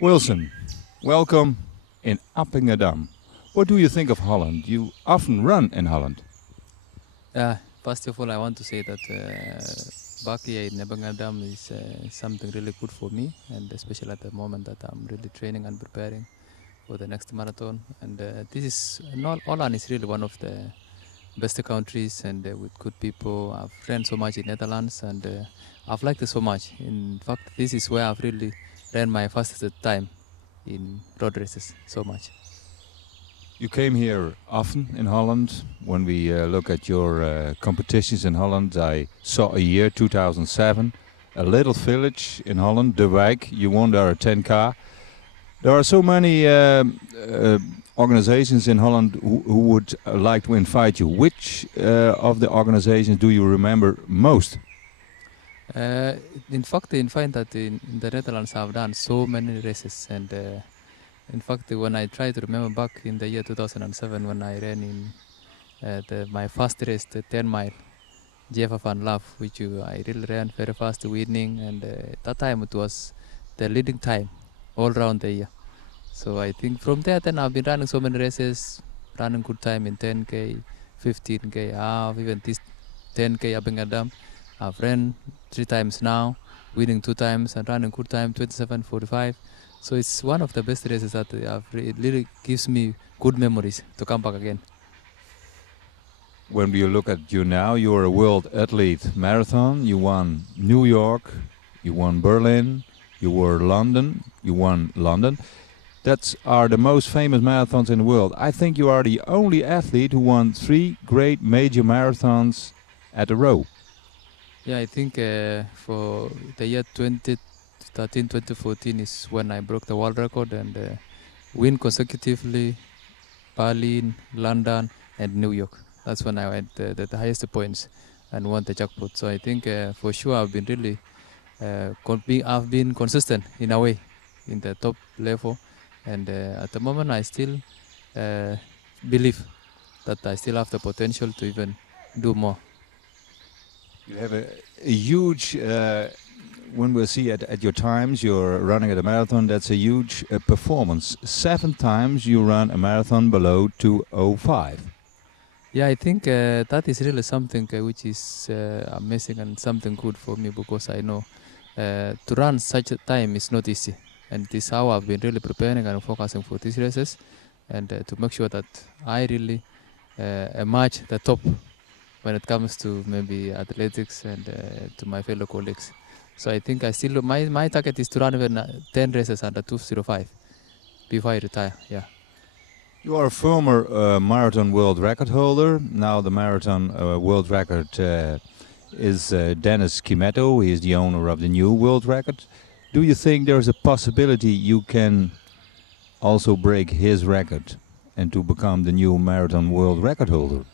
Wilson, welcome in Appingedam. What do you think of Holland? You often run in Holland. First of all, I want to say that back here in Appingedam is something really good for me, and especially at the moment that I'm really training and preparing for the next marathon. And this is Holland is really one of the best countries, and with good people. I've ran so much in Netherlands, and I've liked it so much. In fact, this is where I've really ran my fastest time in road races so much. You came here often in Holland. When we look at your competitions in Holland, I saw a year, 2007, a little village in Holland, De Wijk. You won there a 10K. There are so many organizations in Holland who would like to invite you. Which of the organizations do you remember most? In fact, I find that in the Netherlands I've done so many races, and in fact, when I try to remember back in the year 2007 when I ran in my first race, the 10 mile, Jeff van Love, which I really ran very fast, winning, and that time it was the leading time all around the year. So I think from there then I've been running so many races, running good time in 10K, 15K, half, even this 10K up in Appingedam. I've ran 3 times now, winning 2 times and running good time, 27:45. So it's one of the best races that it really gives me good memories to come back again. When we look at you now, you're a world athlete marathon. You won New York, you won Berlin, you were London, you won London. That are the most famous marathons in the world. I think you are the only athlete who won 3 great major marathons at a row. Yeah, I think for the year 2013, 2014 is when I broke the world record and win consecutively Berlin, London and New York. That's when I had the highest points and won the jackpot. So I think for sure I've been really I've been consistent in a way in the top level, and at the moment I still believe that I still have the potential to even do more. You have a huge, when we see at your times, you're running at a marathon, that's a huge performance. 7 times you run a marathon below 2:05. Yeah, I think that is really something which is amazing and something good for me, because I know to run such a time is not easy. And this is how I've been really preparing and focusing for these races, and to make sure that I really emerge the top when it comes to maybe athletics and to my fellow colleagues. So I think I still my target is to run even 10 races under 2:05 before I retire. Yeah. You are a former marathon world record holder. Now the marathon world record is Dennis Kimetto. He is the owner of the new world record. Do you think there is a possibility you can also break his record and to become the new marathon world record holder?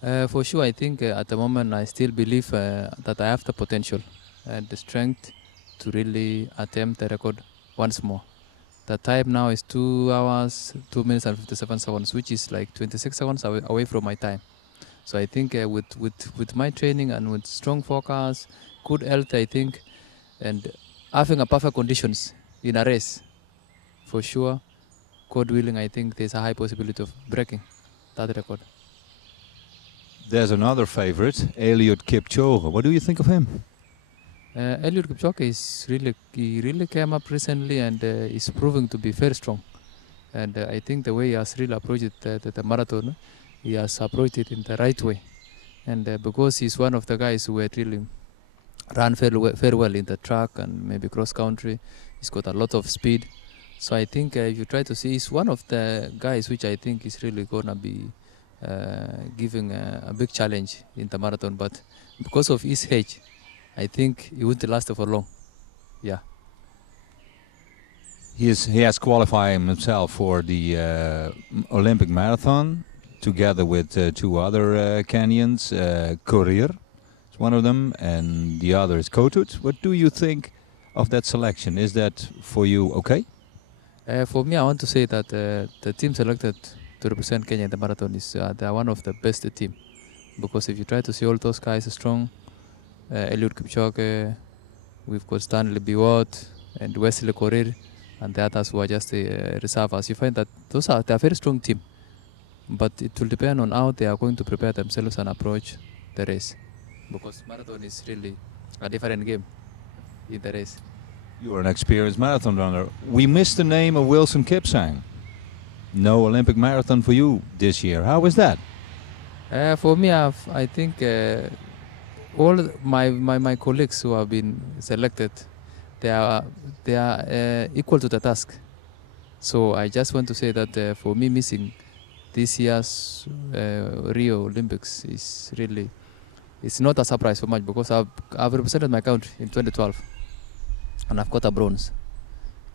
For sure, I think at the moment I still believe that I have the potential and the strength to really attempt the record once more. The time now is 2 hours, 2 minutes and 57 seconds, which is like 26 seconds away from my time. So I think with my training and with strong focus, good health, I think, and having a perfect conditions in a race, for sure, God willing, I think there's a high possibility of breaking that record. There's another favorite, Eliud Kipchoge. What do you think of him? Eliud Kipchoge is really came up recently and is proving to be very strong. And I think the way he has really approached the marathon, he has approached it in the right way. And because he's one of the guys who had really run very well in the track and maybe cross country, he's got a lot of speed. So I think if you try to see, he's one of the guys which I think is really gonna be giving a big challenge in the marathon. But because of his age, I think he wouldn't last for long. Yeah. He has qualified himself for the Olympic marathon together with 2 other Kenyans. Korir is one of them, and the other is Kotut. What do you think of that selection? Is that for you okay? For me, I want to say that the team selected to represent Kenya in the marathon is they are one of the best team, because if you try to see all those guys are strong, Eliud Kipchoge, we've got Stanley Biwott and Wesley Korir. and the others who are just reserves. You find that they are very strong team, but it will depend on how they are going to prepare themselves and approach the race, because marathon is really a different game in the race. You are an experienced marathon runner. We missed the name of Wilson Kipsang. No Olympic marathon for you this year. How is that? For me, I think all my colleagues who have been selected, they are equal to the task. So I just want to say that for me, missing this year's Rio Olympics is really, it's not a surprise for much, because I've represented my country in 2012 and I've got a bronze.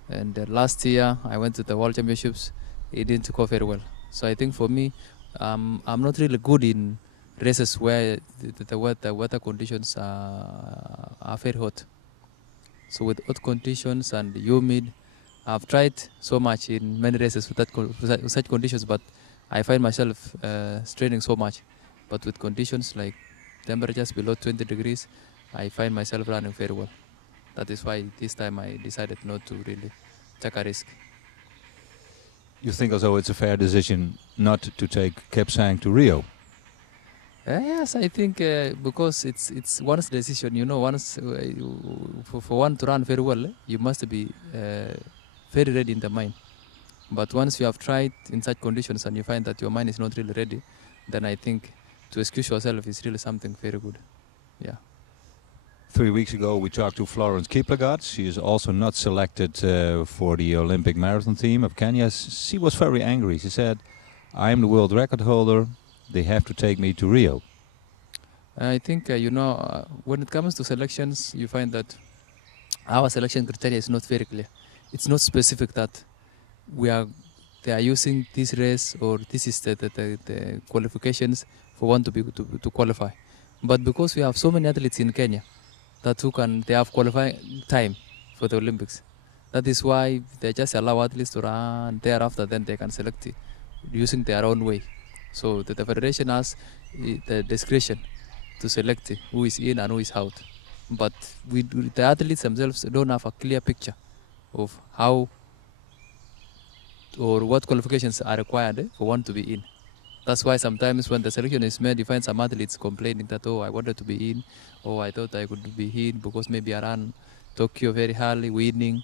And last year I went to the World Championships. It didn't go very well. So I think for me, I'm not really good in races where the weather conditions are very hot. So with hot conditions and humid, I've tried so much in many races with such conditions, but I find myself straining so much. But with conditions like temperatures below 20 degrees, I find myself running very well. That is why this time I decided not to really take a risk. You think also it's a fair decision not to take Kipsang to Rio? Yes, I think because it's one's decision. You know, once for one to run very well, you must be very ready in the mind. But once you have tried in such conditions and you find that your mind is not really ready, then I think to excuse yourself is really something very good. Yeah. 3 weeks ago we talked to Florence Kiplagat. She is also not selected for the Olympic marathon team of Kenya. She was very angry. She said, I am the world record holder. They have to take me to Rio. I think, when it comes to selections, you find that our selection criteria is not very clear. It's not specific that they are using this race or this is the qualifications for one to qualify. But because we have so many athletes in Kenya, they have qualifying time for the Olympics. That is why they just allow athletes to run. Thereafter, then they can select it using their own way. So the federation has the discretion to select who is in and who is out. But the athletes themselves don't have a clear picture of how or what qualifications are required for one to be in. That's why sometimes when the selection is made, you find some athletes complaining that, oh, I wanted to be in, or I thought I could be in because maybe I ran Tokyo very early, winning,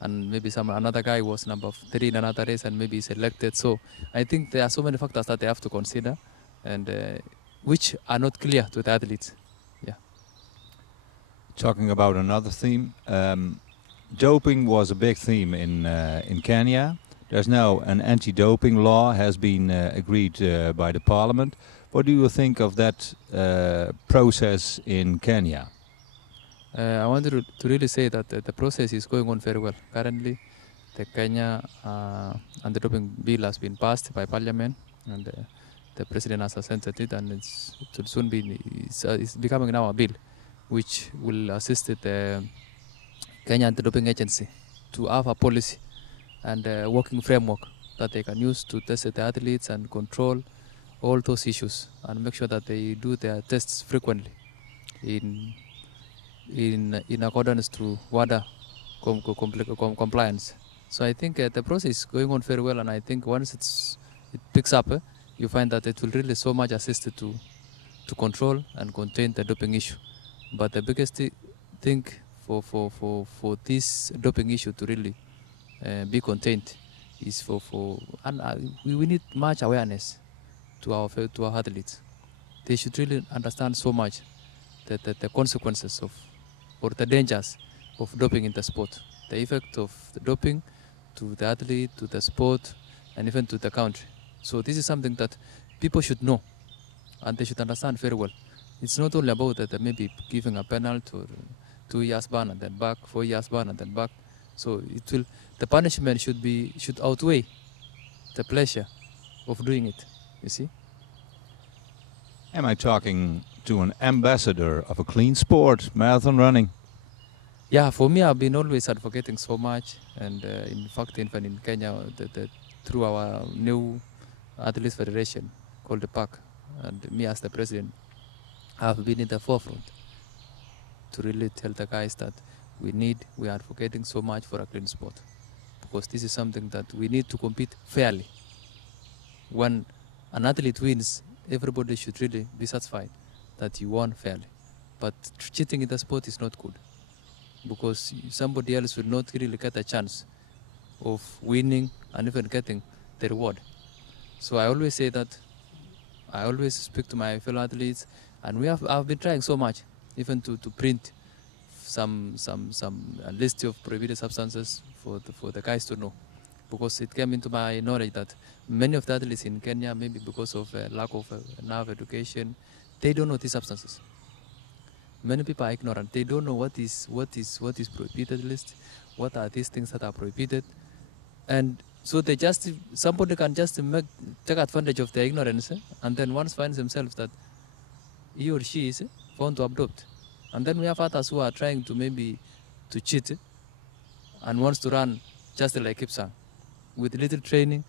and maybe another guy was number 3 in another race and maybe selected. So I think there are so many factors that they have to consider, and which are not clear to the athletes. Yeah. Talking about another theme, doping was a big theme in Kenya. There's now an anti-doping law has been agreed by the parliament. What do you think of that process in Kenya? I wanted to really say that the process is going on very well. Currently, the Kenya anti-doping bill has been passed by parliament, and the president has assented it, and it will soon be it's becoming now a bill, which will assist the Kenya anti-doping agency to have a policy and a working framework that they can use to test the athletes and control all those issues and make sure that they do their tests frequently in accordance to WADA compliance. So I think the process is going on very well, and I think once it picks up, you find that it will really so much assist to control and contain the doping issue. But the biggest thing for this doping issue to really be contained is we need much awareness to our athletes. They should really understand so much the consequences of or the dangers of doping in the sport, the effect of the doping to the athlete, to the sport, and even to the country. So this is something that people should know and they should understand very well. It's not only about that maybe giving a penalty or 2 years ban and then back, 4 years ban and then back. So the punishment should outweigh the pleasure of doing it, you see. Am I talking to an ambassador of a clean sport, marathon running? Yeah, for me, I've been always advocating so much, and in fact, even in Kenya, through our new athletes federation called the PAC, and me as the president, I've been in the forefront to really tell the guys that we are advocating so much for a clean sport. because this is something that we need to compete fairly. When an athlete wins, everybody should really be satisfied that you won fairly. But cheating in the sport is not good, because somebody else will not really get a chance of winning and even getting the reward. So I always say that, I always speak to my fellow athletes, and I've been trying so much, even to print some a list of prohibited substances for the guys to know, because it came into my knowledge that many of the athletes in Kenya, maybe because of lack of enough education, they don't know these substances. Many people are ignorant. They don't know what is prohibited list, what are these things that are prohibited, and so they just, somebody can just take advantage of their ignorance, and then once finds themselves that he or she is found to adopt. And then we have others who are trying to maybe to cheat and wants to run just like Kipsang with little training.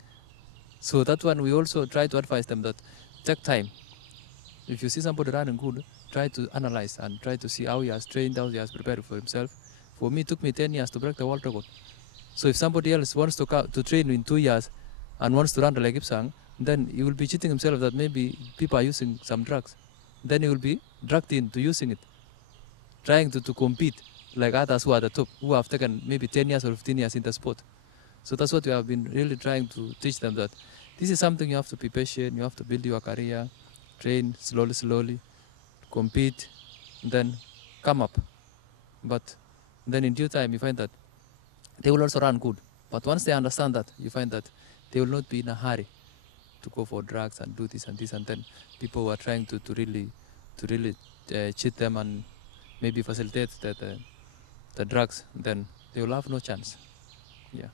So that one we also try to advise them that take time. If you see somebody running good, try to analyze and try to see how he has trained, how he has prepared for himself. For me, it took me 10 years to break the world record. So if somebody else wants to train in 2 years and wants to run like Kipsang, then he will be cheating himself that maybe people are using some drugs. Then he will be dragged into using it, trying to compete like others who are at the top, who have taken maybe 10 years or 15 years in the sport. So that's what we have been really trying to teach them, that this is something you have to be patient, you have to build your career, train slowly, compete, then come up. But then in due time you find that they will also run good. But once they understand that, you find that they will not be in a hurry to go for drugs and do this and this, and then people who are trying to really cheat them and maybe facilitate the drugs, then they will have no chance. Yeah.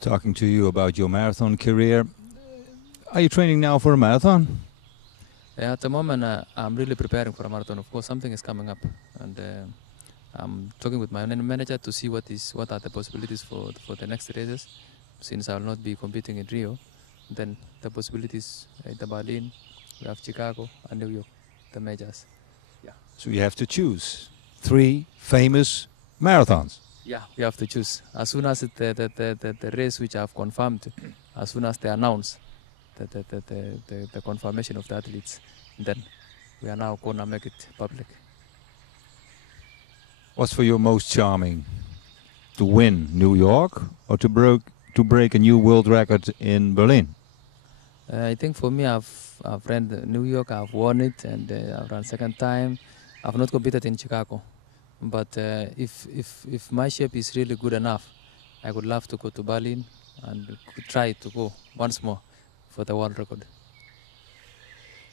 Talking to you about your marathon career, are you training now for a marathon? At the moment, I'm really preparing for a marathon. Of course, something is coming up, and I'm talking with my manager to see what are the possibilities for the next races. Since I will not be competing in Rio, then the possibilities in Berlin, we have Chicago and New York, the majors. Yeah. So you have to choose 3 famous marathons. Yeah, we have to choose. As soon as the race which I have confirmed, as soon as they announce the confirmation of the athletes, then we are now going to make it public. What's for you most charming? To win New York or to break a new world record in Berlin? I think for me, I've ran New York, I've won it, and I've run second time. I've not competed in Chicago. But if my shape is really good enough, I would love to go to Berlin and try to go once more for the world record.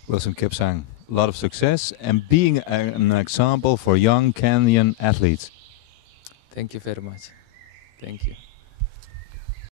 Wilson Kipsang, a lot of success and being an example for young Kenyan athletes. Thank you very much. Thank you.